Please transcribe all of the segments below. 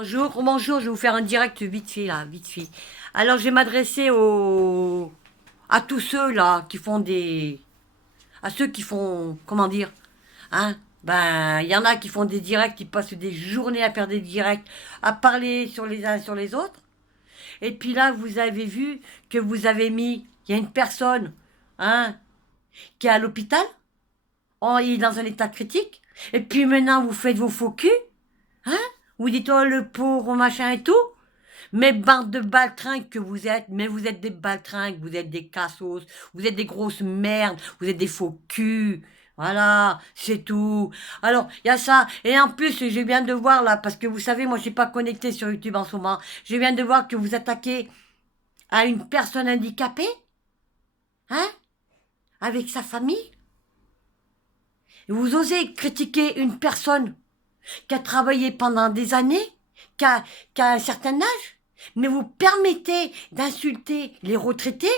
Bonjour, bonjour, je vais vous faire un direct vite fait là, vite fait. Alors je vais m'adresser à tous ceux là qui font à ceux qui font, comment dire, hein, ben il y en a qui font des directs, qui passent des journées à faire des directs, à parler sur les uns sur les autres. Et puis là vous avez vu que vous avez mis, il y a une personne, hein, qui est à l'hôpital, il est dans un état critique. Et puis maintenant vous faites vos faux culs, hein, vous dites oh le pauvre machin et tout. Mais bande de baltringues que vous êtes, mais vous êtes des baltringues, vous êtes des cassos, vous êtes des grosses merdes, vous êtes des faux culs. Voilà, c'est tout. Alors, il y a ça. Et en plus, je viens de voir là, parce que vous savez, moi, je suis pas connecté sur YouTube en ce moment. Je viens de voir que vous attaquez à une personne handicapée, hein, avec sa famille. Et vous osez critiquer une personne qui a travaillé pendant des années, qui a, qui a un certain âge, mais vous permettez d'insulter les retraités.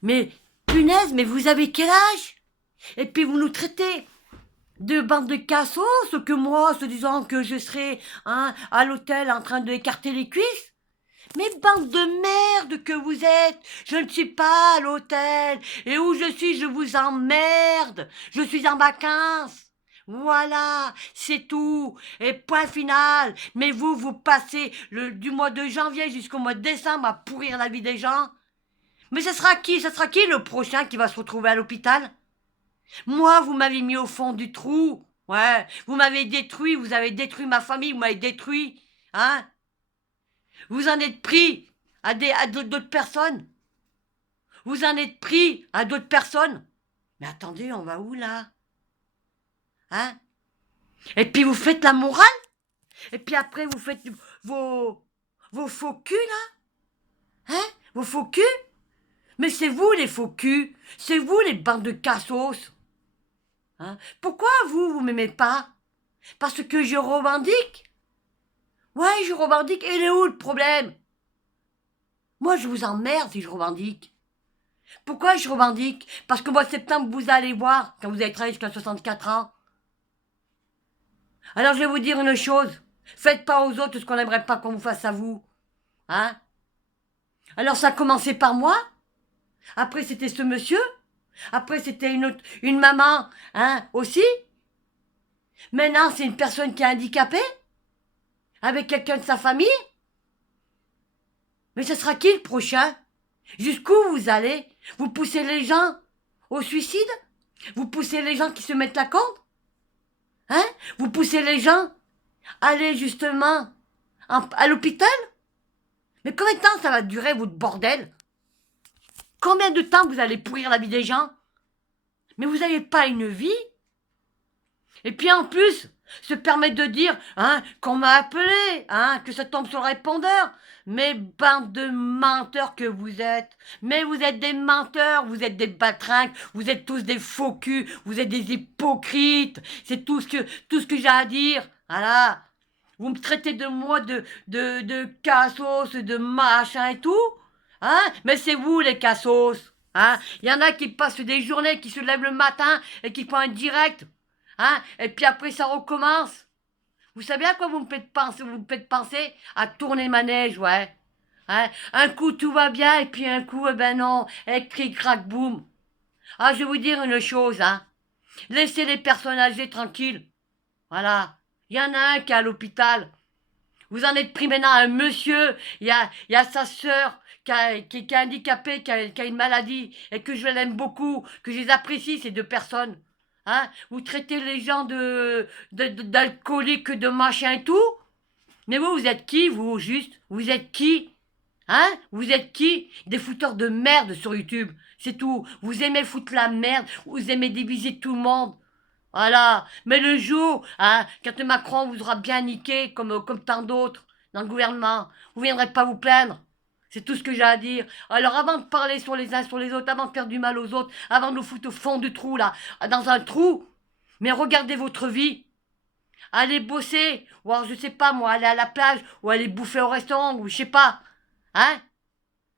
Mais punaise, mais vous avez quel âge? Et puis vous nous traitez de bande de cassos, que moi, se disant que je serais à l'hôtel en train de écarter les cuisses. Mais bande de merde que vous êtes. Je ne suis pas à l'hôtel. Et où je vous emmerde. Je suis en vacances. Voilà, c'est tout. Et point final. Mais vous, vous passez du mois de janvier jusqu'au mois de décembre à pourrir la vie des gens. Mais ce sera qui? Ce sera qui le prochain qui va se retrouver à l'hôpital? Moi, vous m'avez mis au fond du trou. Ouais, vous m'avez détruit, vous avez détruit ma famille, vous m'avez détruit. Hein? Vous en êtes pris à d'autres personnes. Vous en êtes pris à d'autres personnes. Mais attendez, on va où là? Hein? Et puis vous faites la morale? Et puis après vous faites vos, vos faux culs là? Hein? Vos faux culs? Mais c'est vous les faux culs. C'est vous les bandes de cassos. Hein? Pourquoi vous m'aimez pas? Parce que je revendique? Ouais, je revendique. Et il est où le problème? Moi, je vous emmerde si je revendique. Pourquoi je revendique? Parce qu'au mois de septembre, vous allez voir, quand vous allez travailler jusqu'à 64 ans. Alors, je vais vous dire une chose. Faites pas aux autres ce qu'on n'aimerait pas qu'on vous fasse à vous. Hein? Alors, ça a commencé par moi. Après, c'était ce monsieur. Après, c'était une maman, hein, aussi. Maintenant, c'est une personne qui est handicapée. Avec quelqu'un de sa famille. Mais ce sera qui le prochain? Jusqu'où vous allez? Vous poussez les gens au suicide? Vous poussez les gens qui se mettent la compte? Hein? Vous poussez les gens à aller justement à l'hôpital? Mais combien de temps ça va durer votre bordel? Combien de temps vous allez pourrir la vie des gens? Mais vous n'avez pas une vie? Et puis en plus, se permettre de dire hein, qu'on m'a appelé, hein, que ça tombe sur le répondeur. Mais bande de menteurs que vous êtes. Mais vous êtes des menteurs, vous êtes des batrinques, vous êtes tous des faux culs, vous êtes des hypocrites. C'est tout ce que j'ai à dire. Voilà. Vous me traitez de moi de cassos, de machin et tout. Hein? Mais c'est vous les cassos. Hein? Il y en a qui passent des journées, qui se lèvent le matin et qui font un direct. Hein? Et puis après, ça recommence. Vous savez à quoi vous me faites penser? Vous me faites penser à tourner le manège, ouais. Hein? Un coup, tout va bien, et puis un coup, eh ben non, et cric, crac, boum. Ah, je vais vous dire une chose, hein. Laissez les personnes âgées tranquilles. Voilà. Il y en a un qui est à l'hôpital. Vous en êtes pris maintenant à un monsieur. Il y a sa sœur qui est handicapée, qui a une maladie, et que je l'aime beaucoup, que je les apprécie, ces deux personnes. Hein? Vous traitez les gens d'alcooliques, de machin et tout. Mais vous êtes qui, vous, juste? Vous êtes qui? Hein? Vous êtes qui? Des fouteurs de merde sur YouTube. C'est tout. Vous aimez foutre la merde. Vous aimez diviser tout le monde. Voilà. Mais le jour, hein, quand Macron vous aura bien niqué, comme tant d'autres, dans le gouvernement, vous viendrez pas vous plaindre. C'est tout ce que j'ai à dire. Alors avant de parler sur les uns sur les autres, avant de faire du mal aux autres, avant de nous foutre au fond du trou, là, dans un trou, mais regardez votre vie. Allez bosser, ou alors je sais pas moi, aller à la plage, ou aller bouffer au restaurant, ou je sais pas. Hein?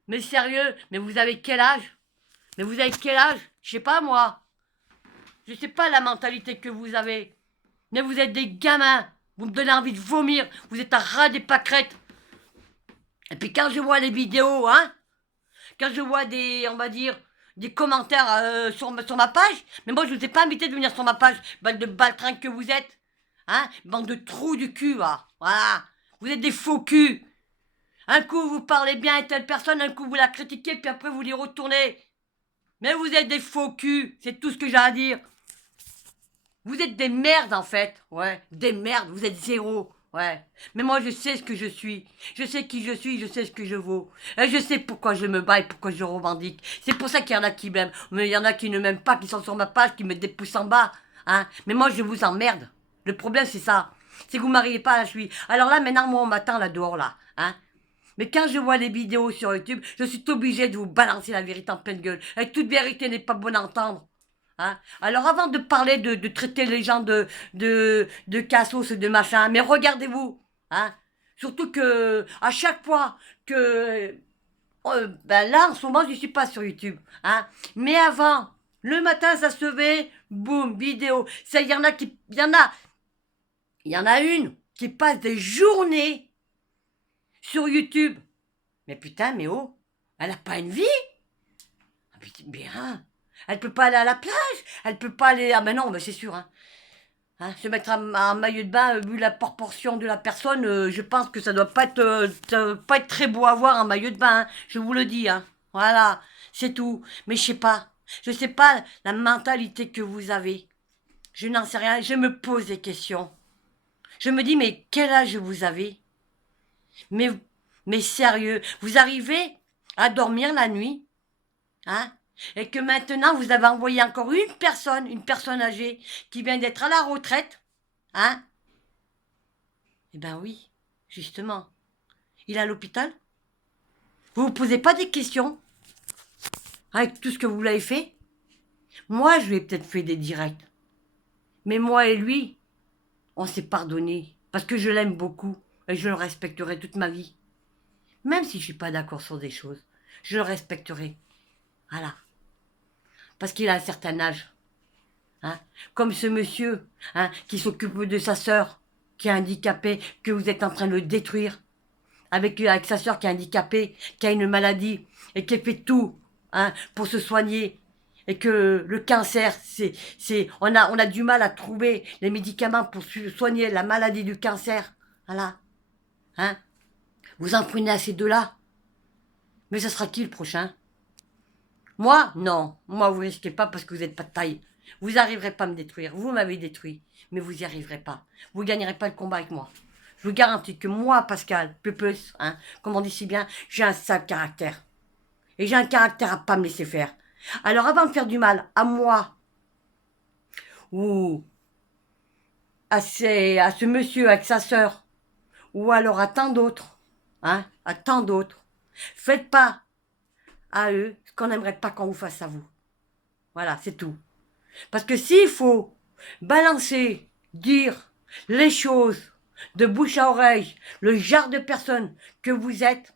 Mais sérieux, mais vous avez quel âge? Mais vous avez quel âge? Je sais pas moi. Je sais pas la mentalité que vous avez. Mais vous êtes des gamins. Vous me donnez envie de vomir. Vous êtes un rat des pâquerettes. Et puis quand je vois les vidéos, hein, quand je vois des, on va dire, des commentaires sur ma page, mais moi je vous ai pas invité de venir sur ma page, bande de baltringues que vous êtes, hein, bande de trous du cul, là. Voilà. Vous êtes des faux culs. Un coup vous parlez bien à telle personne, un coup vous la critiquez, puis après vous les retournez. Mais vous êtes des faux culs, c'est tout ce que j'ai à dire. Vous êtes des merdes en fait, ouais, des merdes, vous êtes zéro, ouais. Mais moi je sais ce que je suis, je sais qui je suis, je sais ce que je vaux. Et je sais pourquoi je me bats et pourquoi je revendique. C'est pour ça qu'il y en a qui m'aiment, mais il y en a qui ne m'aiment pas, qui sont sur ma page, qui mettent des pouces en bas, hein. Mais moi je vous emmerde. Le problème c'est ça, c'est que vous m'arrivez pas à la cheville. Alors là maintenant moi on m'attend là dehors là, hein. Mais quand je vois les vidéos sur YouTube, je suis obligé de vous balancer la vérité en pleine gueule. Et toute vérité n'est pas bonne à entendre. Hein. Alors avant de parler de traiter les gens de cassos et de machin, mais regardez-vous. Hein. Surtout que à chaque fois que... ben là, en ce moment, je ne suis pas sur YouTube. Hein. Mais avant, le matin, ça se levait, boum, vidéo. Ça, il y en a une qui passe des journées sur YouTube. Mais putain, mais oh, elle a pas une vie. Ah, bien. Elle peut pas aller à la plage. Elle peut pas aller. Ah ben non, mais c'est sûr. Hein, se mettre en maillot de bain, vu la proportion de la personne, je pense que ça doit pas être très beau à voir en maillot de bain. Hein, je vous le dis. Hein. Voilà, c'est tout. Mais je sais pas. Je sais pas la mentalité que vous avez. Je n'en sais rien. Je me pose des questions. Je me dis, mais quel âge vous avez? Mais, mais sérieux, vous arrivez à dormir la nuit? Hein? Et que maintenant vous avez envoyé encore une personne âgée, qui vient d'être à la retraite, hein? Eh ben oui, justement. Il est à l'hôpital. Vous vous posez pas des questions avec tout ce que vous l'avez fait? Moi, je lui ai peut-être fait des directs. Mais moi et lui, on s'est pardonné. Parce que je l'aime beaucoup. Et je le respecterai toute ma vie. Même si je suis pas d'accord sur des choses. Je le respecterai. Voilà. Parce qu'il a un certain âge. Hein, comme ce monsieur qui s'occupe de sa sœur, qui est handicapée, que vous êtes en train de le détruire, avec sa sœur qui est handicapée, qui a une maladie, et qui fait tout pour se soigner, et que le cancer, on a du mal à trouver les médicaments pour soigner la maladie du cancer. Voilà. Hein, vous en prenez à ces deux-là. Mais ça sera qui le prochain? Moi, non. Moi, vous risquez pas parce que vous n'êtes pas de taille. Vous n'arriverez pas à me détruire. Vous m'avez détruit. Mais vous n'y arriverez pas. Vous ne gagnerez pas le combat avec moi. Je vous garantis que moi, Pascal, Pupus, comme on dit si bien, j'ai un sale caractère. Et j'ai un caractère à pas me laisser faire. Alors avant de faire du mal à moi, ou à ce monsieur avec sa sœur, ou alors à tant d'autres, à tant d'autres, faites pas à eux ce qu'on n'aimerait pas qu'on vous fasse à vous. Voilà, c'est tout. Parce que s'il faut balancer, dire les choses de bouche à oreille, le genre de personne que vous êtes,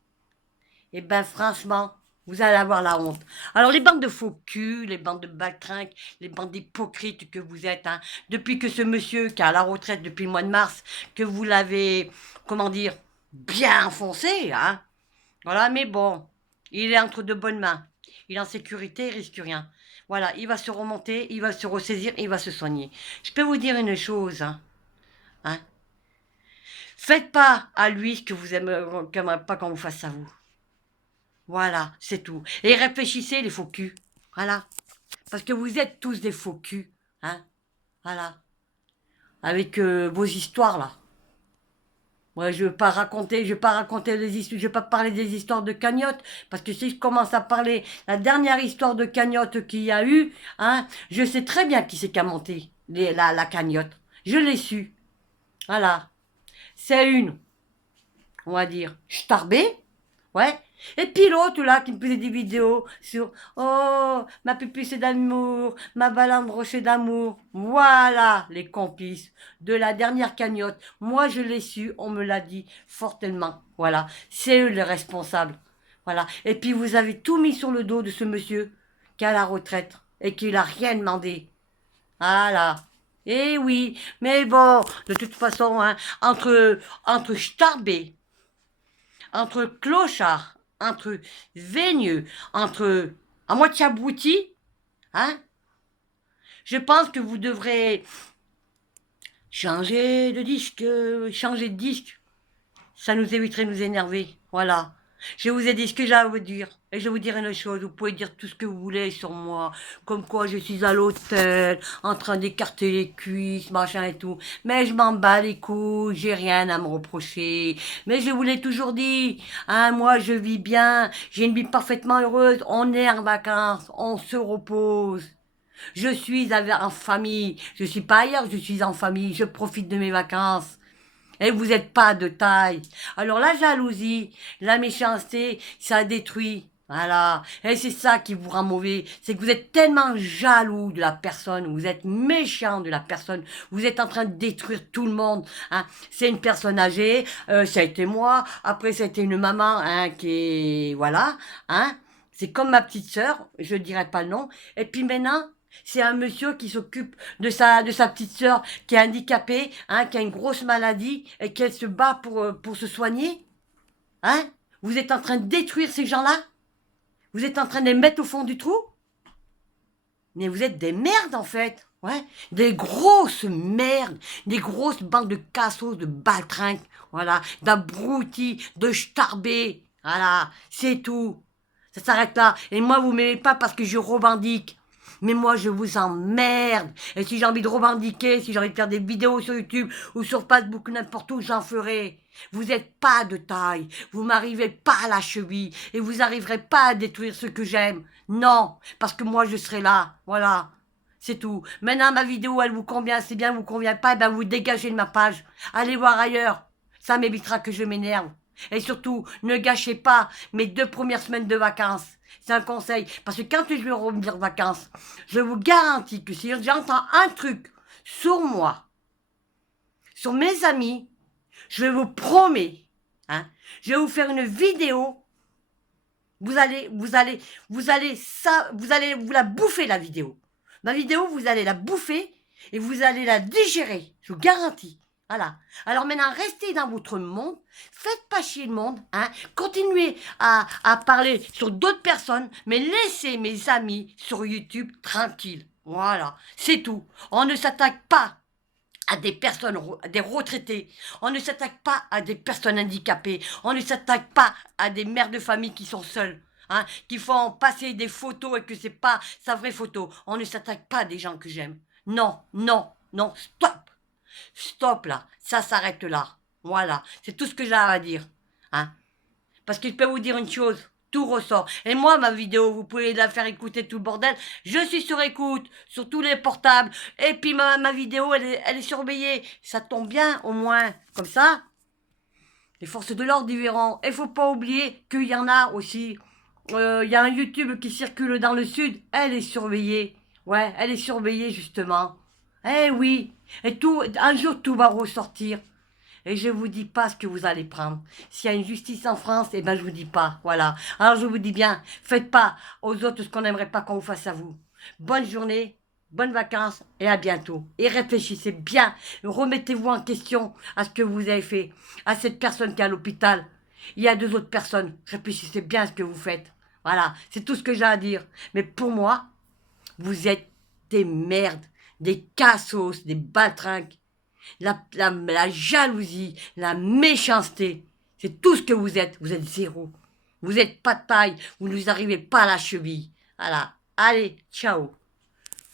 eh ben franchement, vous allez avoir la honte. Alors les bandes de faux culs, les bandes de baltrinques, les bandes d'hypocrites que vous êtes, depuis que ce monsieur qui est à la retraite depuis le mois de mars, que vous l'avez, comment dire, bien enfoncé, voilà, mais bon, il est entre de bonnes mains. Il est en sécurité, il risque rien. Voilà, il va se remonter, il va se ressaisir, il va se soigner. Je peux vous dire une chose, hein. Faites pas à lui ce que vous n'aimerez pas qu'on vous fasse à vous. Voilà, c'est tout. Et réfléchissez, les faux culs. Voilà. Parce que vous êtes tous des faux culs, Voilà. Avec vos histoires, là. Moi, je vais pas raconter les histoires, je vais pas parler des histoires de cagnotte, parce que si je commence à parler la dernière histoire de cagnotte qu'il y a eu, je sais très bien qui c'est qui a monté la cagnotte. Je l'ai su. Voilà. C'est une, on va dire, starbée, ouais. Et puis l'autre là qui me faisait des vidéos sur oh ma pupille c'est d'amour, ma balade rocher d'amour. Voilà les complices de la dernière cagnotte. Moi je l'ai su, on me l'a dit fortement. Voilà, c'est eux les responsables. Voilà. Et puis vous avez tout mis sur le dos de ce monsieur qui est à la retraite et qui n'a rien demandé. Voilà. Eh oui, mais bon, de toute façon, hein, entre starbés, entre clochards, entre veigneux, entre à moitié abrutis, hein, je pense que vous devrez changer de disque. Ça nous éviterait de nous énerver. Voilà. Je vous ai dit ce que j'ai à vous dire. Et je vais vous dire une chose, vous pouvez dire tout ce que vous voulez sur moi. Comme quoi je suis à l'hôtel, en train d'écarter les cuisses, machin et tout. Mais je m'en bats les couilles, j'ai rien à me reprocher. Mais je vous l'ai toujours dit, hein, moi je vis bien, j'ai une vie parfaitement heureuse, on est en vacances, on se repose. Je suis en famille, je suis pas ailleurs, je suis en famille, je profite de mes vacances. Et vous n'êtes pas de taille. Alors la jalousie, la méchanceté, ça détruit. Voilà. Et c'est ça qui vous rend mauvais. C'est que vous êtes tellement jaloux de la personne, vous êtes méchant de la personne, vous êtes en train de détruire tout le monde. Hein. C'est une personne âgée, ça a été moi, après ça a été une maman hein, qui est... Voilà. Hein. C'est comme ma petite sœur, je ne dirai pas le nom. Et puis maintenant, c'est un monsieur qui s'occupe de sa petite sœur qui est handicapée, hein, qui a une grosse maladie et qu'elle se bat pour se soigner. Hein? Vous êtes en train de détruire ces gens-là? Vous êtes en train de les mettre au fond du trou? Mais vous êtes des merdes en fait. Ouais, des grosses merdes, des grosses bandes de cassos, de baltrinques, voilà, d'abrutis, de starbés, voilà, c'est tout. Ça s'arrête là. Et moi, vous m'aimez pas parce que je revendique. Mais moi, je vous emmerde. Et si j'ai envie de revendiquer, si j'ai envie de faire des vidéos sur YouTube ou sur Facebook, n'importe où, j'en ferai. Vous n'êtes pas de taille. Vous m'arrivez pas à la cheville. Et vous n'arriverez pas à détruire ce que j'aime. Non. Parce que moi, je serai là. Voilà. C'est tout. Maintenant, ma vidéo, elle vous convient, c'est bien, elle vous convient pas, eh ben vous dégagez de ma page. Allez voir ailleurs. Ça m'évitera que je m'énerve. Et surtout, ne gâchez pas mes 2 premières semaines de vacances. C'est un conseil. Parce que quand je vais revenir de vacances, je vous garantis que si j'entends un truc sur moi, sur mes amis, je vous promets, hein, je vais vous faire une vidéo. Vous allez vous la bouffer, la vidéo. Ma vidéo, vous allez la bouffer et vous allez la digérer. Je vous garantis. Voilà. Alors maintenant, restez dans votre monde. Faites pas chier le monde. Hein. Continuez à parler sur d'autres personnes, mais laissez mes amis sur YouTube tranquilles. Voilà. C'est tout. On ne s'attaque pas à des personnes, des retraités. On ne s'attaque pas à des personnes handicapées. On ne s'attaque pas à des mères de famille qui sont seules. Hein, qui font passer des photos et que c'est pas sa vraie photo. On ne s'attaque pas à des gens que j'aime. Non, non, non, stop. Stop là, ça s'arrête là. Voilà, c'est tout ce que j'ai à dire. Hein. Parce que je peux vous dire une chose, tout ressort. Et moi, ma vidéo, vous pouvez la faire écouter tout le bordel. Je suis sur écoute, sur tous les portables. Et puis ma vidéo, elle est surveillée. Ça tombe bien, au moins, comme ça. Les forces de l'ordre y verront. Et faut pas oublier qu'il y en a aussi. Il y a un YouTube qui circule dans le sud. Elle est surveillée. Ouais, elle est surveillée, justement. Eh oui. Et tout, un jour, tout va ressortir. Et je vous dis pas ce que vous allez prendre. S'il y a une justice en France, eh ben je vous dis pas. Voilà. Alors je vous dis bien, faites pas aux autres ce qu'on n'aimerait pas qu'on vous fasse à vous. Bonne journée, bonnes vacances et à bientôt. Et réfléchissez bien, remettez-vous en question à ce que vous avez fait, à cette personne qui est à l'hôpital. Il y a 2 autres personnes. Réfléchissez bien à ce que vous faites. Voilà, c'est tout ce que j'ai à dire. Mais pour moi, vous êtes des merdes, des cassos, des baltrinques. La jalousie, la méchanceté, c'est tout ce que vous êtes. Vous êtes zéro. Vous n'êtes pas de taille. Vous ne nous arrivez pas à la cheville. Voilà. Allez, ciao.